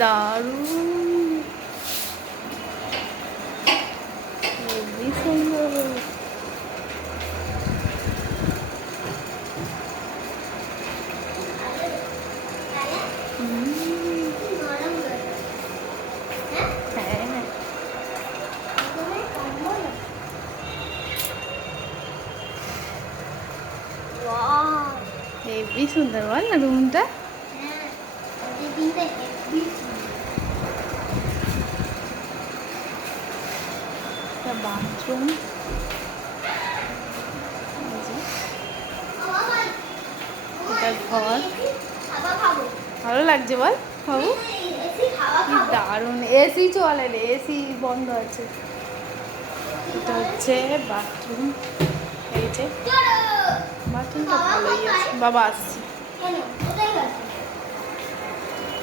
দারুণ, খুবই সুন্দর। হ্যাঁ, হেবি সুন্দর বল না রুমটা। বাথরুম, এটা ঘর। ভালো লাগছে বল বাবু? কি দারুণ, এসি চলে রে, এসি বন্ধ আছে। এটা হচ্ছে বাথরুম, এই যে বাথরুমটা ভালোই আছে। বাবা আসছে।